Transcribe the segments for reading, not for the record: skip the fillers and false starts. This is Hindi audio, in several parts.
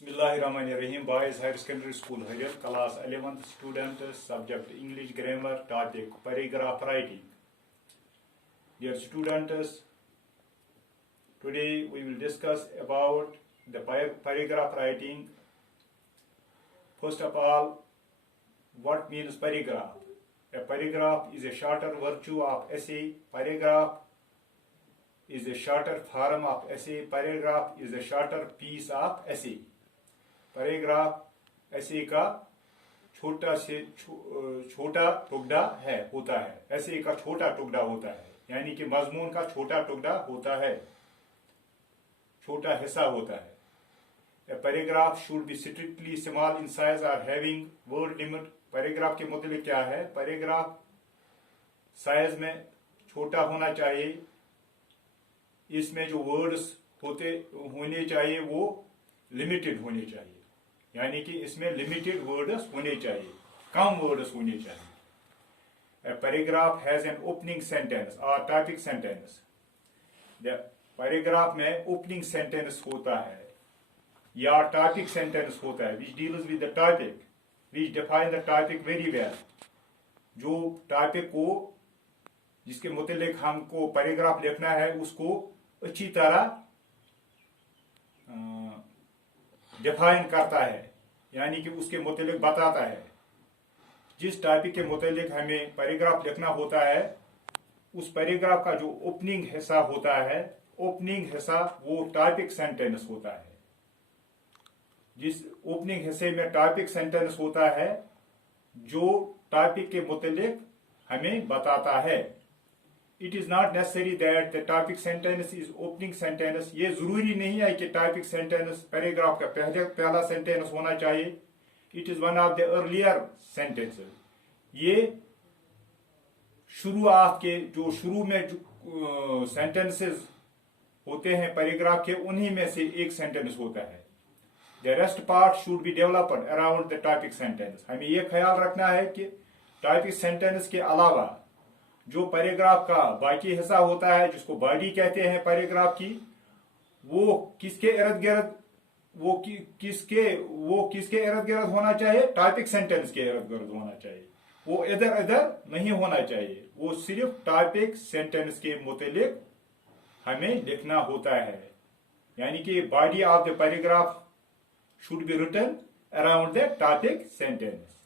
Bismillahirrahmanirrahim. Boys Higher Secondary School, Hajar, class 11th student, subject English grammar, topic paragraph writing. Dear students, today we will discuss about the paragraph writing. First of all, what means paragraph? A paragraph is a shorter version of essay. Paragraph is a shorter form of essay. Paragraph is a shorter piece of essay. Paragraph ऐसे का छोटा से छोटा टुकड़ा होता है ऐसे का छोटा टुकड़ा होता है, यानी कि मजमून का छोटा टुकड़ा होता है, छोटा हिस्सा होता है। A paragraph should be strictly small in size or having word limit. Paragraph के मतलब क्या है? पैराग्राफ साइज में छोटा होना चाहिए, इसमें जो वर्ड्स होने चाहिए वो लिमिटेड होने चाहिए, यानी कि इसमें लिमिटेड वर्ड्स होने चाहिए, कम वर्ड्स होने चाहिए। A paragraph has an opening sentence or topic sentence. Paragraph में ओपनिंग सेंटेंस होता है या टॉपिक सेंटेंस होता है, which deals with the topic, which define the topic very well. जो टॉपिक को जिसके मुतालिक हमको पैराग्राफ लिखना है उसको अच्छी तरह डिफाइन करता है, यानी कि उसके मुतालिक बताता है। जिस टॉपिक के मुतालिक हमें पैराग्राफ लिखना होता है उस पैराग्राफ का जो ओपनिंग हिस्सा होता है, ओपनिंग हिस्सा वो टॉपिक सेंटेंस होता है। जिस ओपनिंग हिस्से में टॉपिक सेंटेंस होता है जो टॉपिक के मुतालिक हमें बताता है। It is not necessary that the topic sentence is opening sentence. ये जरूरी नहीं है कि टॉपिक सेंटेंस पैराग्राफ का पहला सेंटेंस होना चाहिए। It is one of the earlier sentences. ये शुरुआत के जो शुरू में जो सेंटेंसेस होते हैं पैराग्राफ के, उन्हीं में से एक सेंटेंस होता है। The rest part should be developed around the topic sentence. हमें ये ख्याल रखना है कि टॉपिक सेंटेंस के अलावा जो पैराग्राफ का बाकी हिस्सा होता है जिसको बॉडी कहते हैं पैराग्राफ की, वो किसके इर्द गिर्द किसके इर्द गिर्द होना चाहिए? टॉपिक सेंटेंस के इर्द गिर्द होना चाहिए। वो इधर उधर नहीं होना चाहिए, वो सिर्फ टॉपिक सेंटेंस के मुतालिक हमें लिखना होता है, यानी कि body of the paragraph should be written around the topic sentence.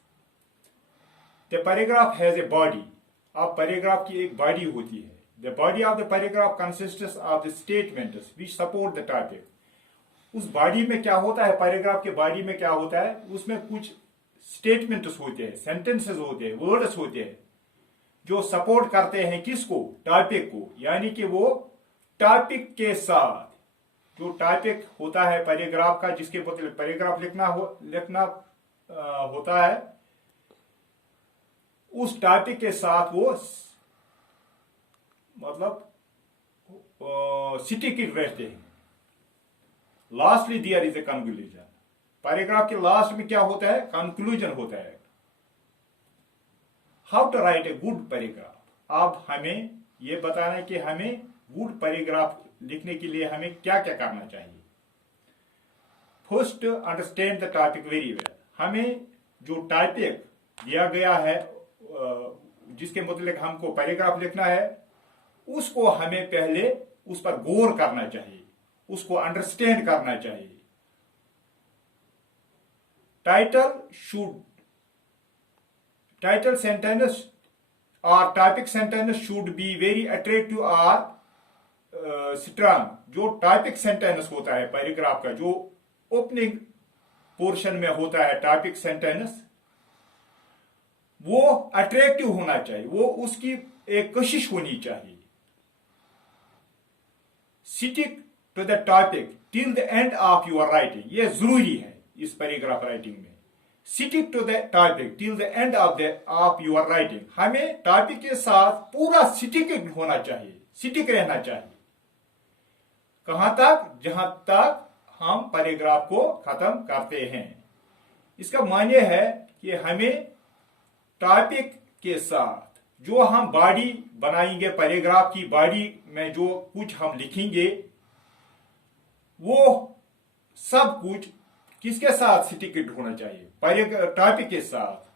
The paragraph has a body. अब पैराग्राफ की एक बॉडी होती है। The body of the paragraph consists of the statements which support the topic. उस बॉडी में क्या होता है? पैराग्राफ के बॉडी में क्या होता है? उसमें कुछ स्टेटमेंट्स होते हैं, सेंटेंसेस होते हैं, वर्ड्स होते हैं जो सपोर्ट करते हैं किसको? टॉपिक को, यानी कि वो टॉपिक के साथ जो टॉपिक होता है पैराग्राफ का, जिसके मतलब पैराग्राफ लिखना होता है, उस टॉपिक के साथ वो मतलब स्टिक रहते हैं। Lastly there is a conclusion. Paragraph के लास्ट में क्या होता है? कंक्लूजन होता है। How to write a good paragraph. अब हमें यह बताना है कि हमें गुड पैराग्राफ लिखने के लिए हमें क्या क्या करना चाहिए। First, understand the topic very well. हमें जो टॉपिक दिया गया है जिसके मुतालिक हमको पैराग्राफ लिखना है उसको हमें पहले उस पर गौर करना चाहिए, उसको अंडरस्टैंड करना चाहिए। टाइटल सेंटेंस और topic sentence should be very attractive और स्ट्रांग। जो टॉपिक सेंटेंस होता है पैराग्राफ का, जो ओपनिंग पोर्शन में होता है टॉपिक सेंटेंस, वो अट्रैक्टिव होना चाहिए, वो उसकी एक कशिश होनी चाहिए। Stick to the topic till the end of your writing. ये जरूरी है इस पैराग्राफ राइटिंग में। Stick to the topic till the end of your writing. हमें टॉपिक के साथ पूरा स्टिक होना चाहिए, स्टिक रहना चाहिए। कहां तक? जहां तक हम पैराग्राफ को खत्म करते हैं। इसका माने है कि हमें टॉपिक के साथ जो हम बॉडी बनाएंगे, पैराग्राफ की बॉडी में जो कुछ हम लिखेंगे, वो सब कुछ किसके साथ स्टिक्ड होना चाहिए, टॉपिक के साथ,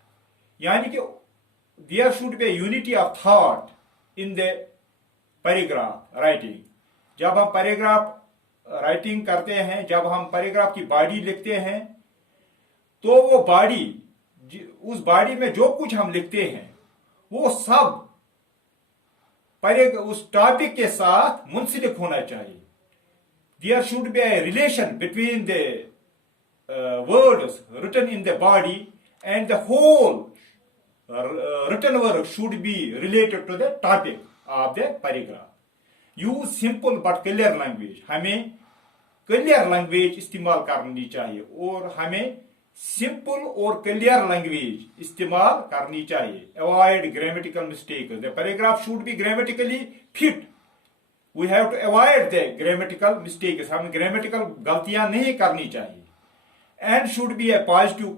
यानी कि there should be unity of thought in the paragraph writing. जब हम पैराग्राफ राइटिंग करते हैं, जब हम पैराग्राफ की बॉडी लिखते हैं, तो वो बॉडी, उस बॉडी में जो कुछ हम लिखते हैं वो सब उस टॉपिक के साथ मुंसलिक होना चाहिए। There should be a relation between the words written in the body and the whole written work should be related to the topic of the paragraph. Use simple but clear language. हमें क्लियर लैंग्वेज इस्तेमाल करनी चाहिए और हमें सिंपल और क्लियर लैंग्वेज इस्तेमाल करनी चाहिए। Avoid grammatical mistakes. The paragraph should be grammatically fit. We have to avoid the grammatical mistakes. हमें ग्रामेटिकल गलतियां नहीं करनी चाहिए। End should be a positive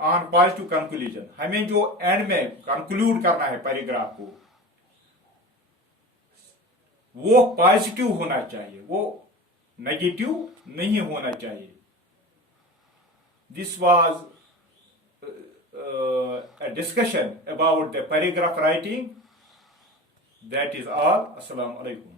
on positive conclusion. हमें जो एंड में कंक्लूड करना है पैराग्राफ को, वो पॉजिटिव होना चाहिए, वो नेगेटिव नहीं होना चाहिए। This was a discussion about the paragraph writing. That is all. Assalamu alaikum.